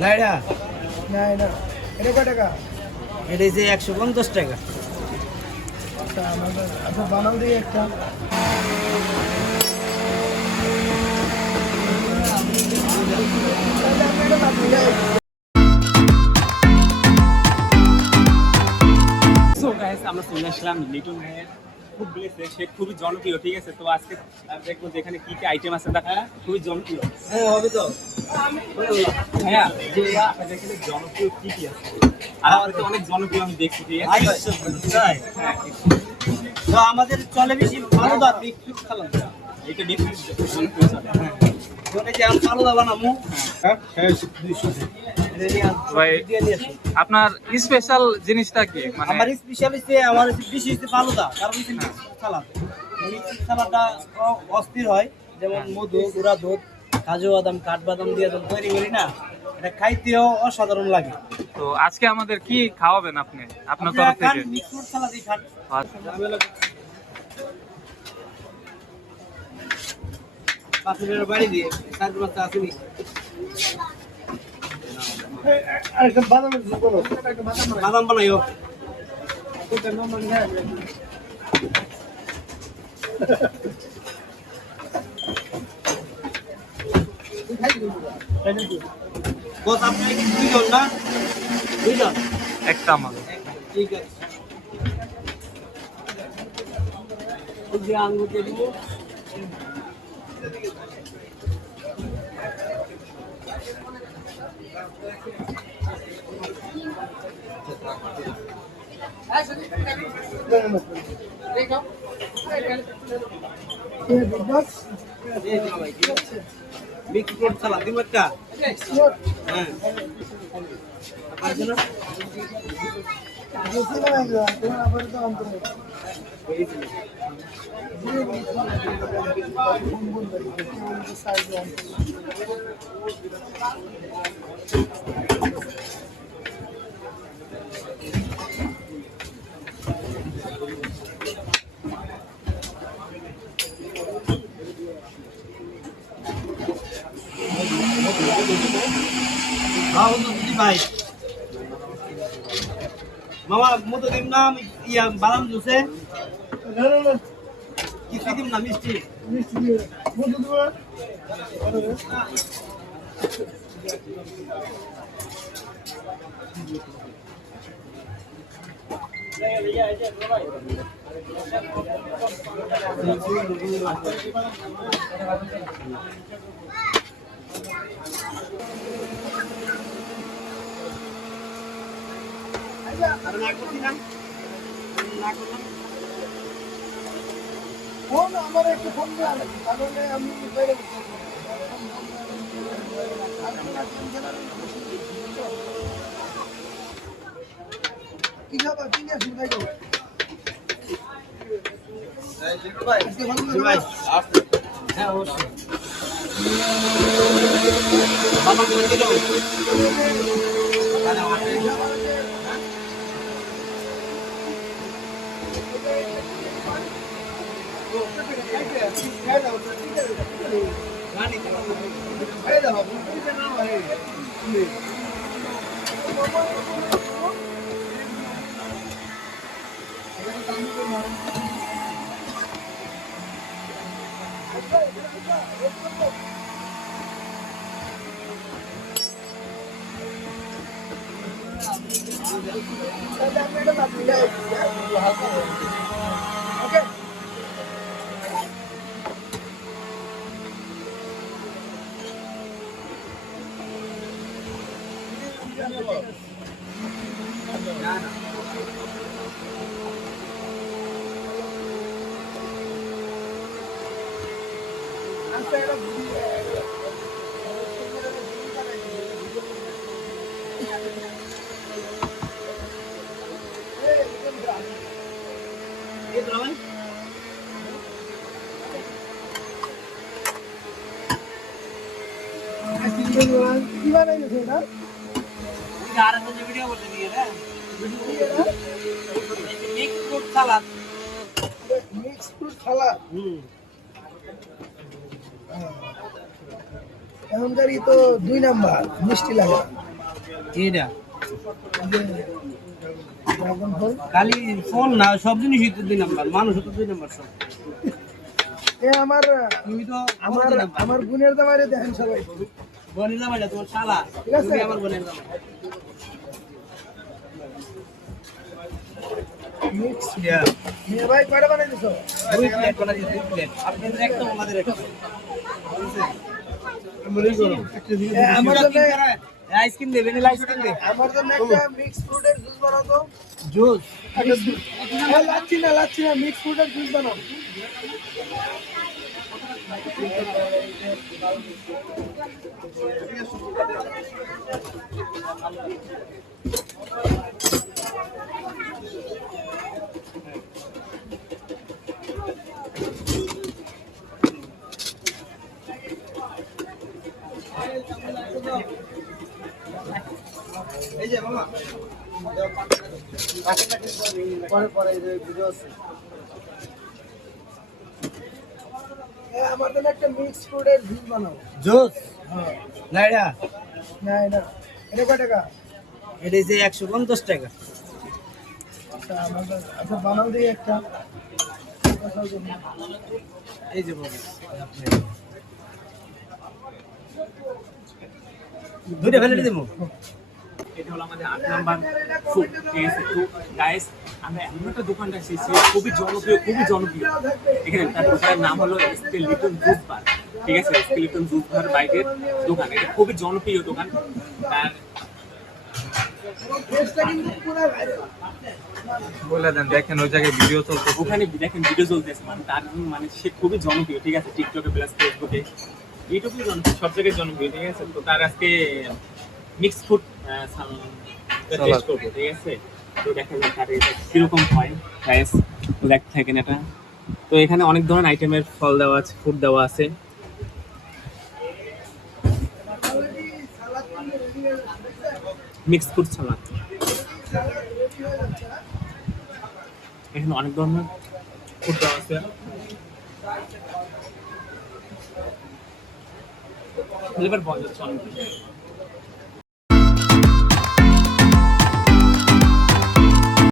না এটা না এটা এটা কয় টাকা? এটা যে 150 টাকা। আচ্ছা আমাদের আচ্ছা বানাল দিয়ে একটা। আমরা চলে আসলাম লিটন ভাইয়ের ফুড প্লেসে। সে খুবই জনপ্রিয়, ঠিক আছে। তো আজকে দেখবো যে এখানে কি কি আইটেম আছে, দেখা খুবই জনপ্রিয়। হ্যাঁ হবে তো। হ্যাঁ যে এখানে জনপ্রিয় কি কি আছে, আর আমার তো অনেক জনপ্রিয় আমি দেখছি, ঠিক আছে। তাই হ্যাঁ তো আমাদের চলে বেশি ভালো দাম বিক্রি খালাম। এটা ডিফারেন্ট জনপ্রিয় চলে। হ্যাঁ ওটা যে আমি ভালো দাম বানামু। হ্যাঁ 200 ভাই আপনার স্পেশাল জিনিসটা কি? মানে আমার স্পেশালিস্ট আমার বেশি ভালো দাম, কারণ সালাদ সালাদটা অস্থির হয়। যেমন মধু, গুঁড়া দুধ, কাজু বাদাম, কাঠবাদাম দিয়ে যখন তৈরি করি না, এটা খাইতেও অসাধারণ লাগে। তো আজকে আমাদের কি খাওয়াবেন আপনি আপনার তরফ থেকে? মিক্স ফ্রুট সালাদই খান। পাথরের বাড়ি দিয়ে সাত বাচ্চা আসেনি। আরেকটা বাদামের বলো। বাদাম বানাইও। ওটা নাম মানে না। বস আপনি কি দুইজন না? দুইজন? একটা আমাদের ঠিক আছে। এই যে আঙ্গুর দিয়ে দিব। মিক্স ফ্রুট সালাদ দিব একটা। হ্যাঁ ভাই মামা মতো দিম না ইয়া বাদাম জুসে কিছু দিম না মিষ্টি ফোন আমার একটু ফোন দেওয়া লাগবে, তাহলে আমি বাইরে কি খাবা কি নিয়ে আসুন ভাই? ভাই হ্যাঁ অবশ্যই বাদাম করে দিল। Okay. Gimana ini sih, nak? Video করতে দিয়ে না mix fruit salad. Mix fruit salad. এখনকারই তো 2 নাম্বার মিষ্টি লাগে। এইটা ড্রাগন ফল খালি ফল না, সব জিনিসই তো 2 নাম্বার, মানুষও তো 2 নাম্বার সব। এ আমার তুমি তো আমার আমার নাম্বার, আমার বোনের জামাইরে দেখেন সবাই বোনের জামাই না, তোমার শালা, ঠিক আছে। তুমি আমার বোনের জামাই। মিক্স ইয়া মেয়ে ভাই কয়টা বানাই দিছো 2 প্লেট বানাই দিই, 2 প্লেট। আপনাদের একটা, আমাদের একটা। আমার জন্য আইসক্রিম দে, ভ্যানিলা আইসক্রিম দে। আমার জন্য একটা মিক্স ফ্রুটের জুস বানাও তো জুস লাচ্ছি না মিক্স ফ্রুটের জুস বানাও এই যে মামা, পরে পরে এই যে ভিডিও আছে। আমার জন্য একটা মিক্স ফ্রুটের জুস বানাও জুস হ্যাঁ না, এটা না এটা কয় টাকা এটা যে 150 টাকা। আচ্ছা আচ্ছা বানাও দিই একটা এই যে বাবা, দুইটা ফেলে দেবো। এটা হলো আমাদের 8 নাম্বার ফুড, ঠিক আছে। তো গাইস, আমরা এমন একটা দোকান রাখছি, সে খুবই জনপ্রিয়। এখানে তার দোকানের নাম হলো স্কেলিটন জুস বার, ঠিক আছে। স্কেলিটন জুস বার বাইকের দোকান, এটা খুবই জনপ্রিয় দোকান। তার টেস্টটা কিন্তু পুরো বলে দেন, দেখেন ওই জায়গায় ভিডিও চলতেছে। ওখানে দেখেন ভিডিও চলতেছে, মানে তার মানে সে খুবই জনপ্রিয়, ঠিক আছে। টিকটকে প্লাস ফেসবুকে, ইউটিউবে জনপ্রিয়, সব জায়গায় জনপ্রিয়, ঠিক আছে। তো তার আজকে মিক্স ফুড টেস্ট করবো, ঠিক আছে। তো দেখা যাক তার এটা কিরকম হয় গাইস, তো দেখতে থাকেন এটা। তো এখানে অনেক ধরনের আইটেমের ফল দেওয়া আছে, ফুড দেওয়া আছে। মিক্স ফুড সালাদ, এখানে অনেক ধরনের ফুড দেওয়া আছে। ফ্লেভার পাওয়া যাচ্ছে অনেক।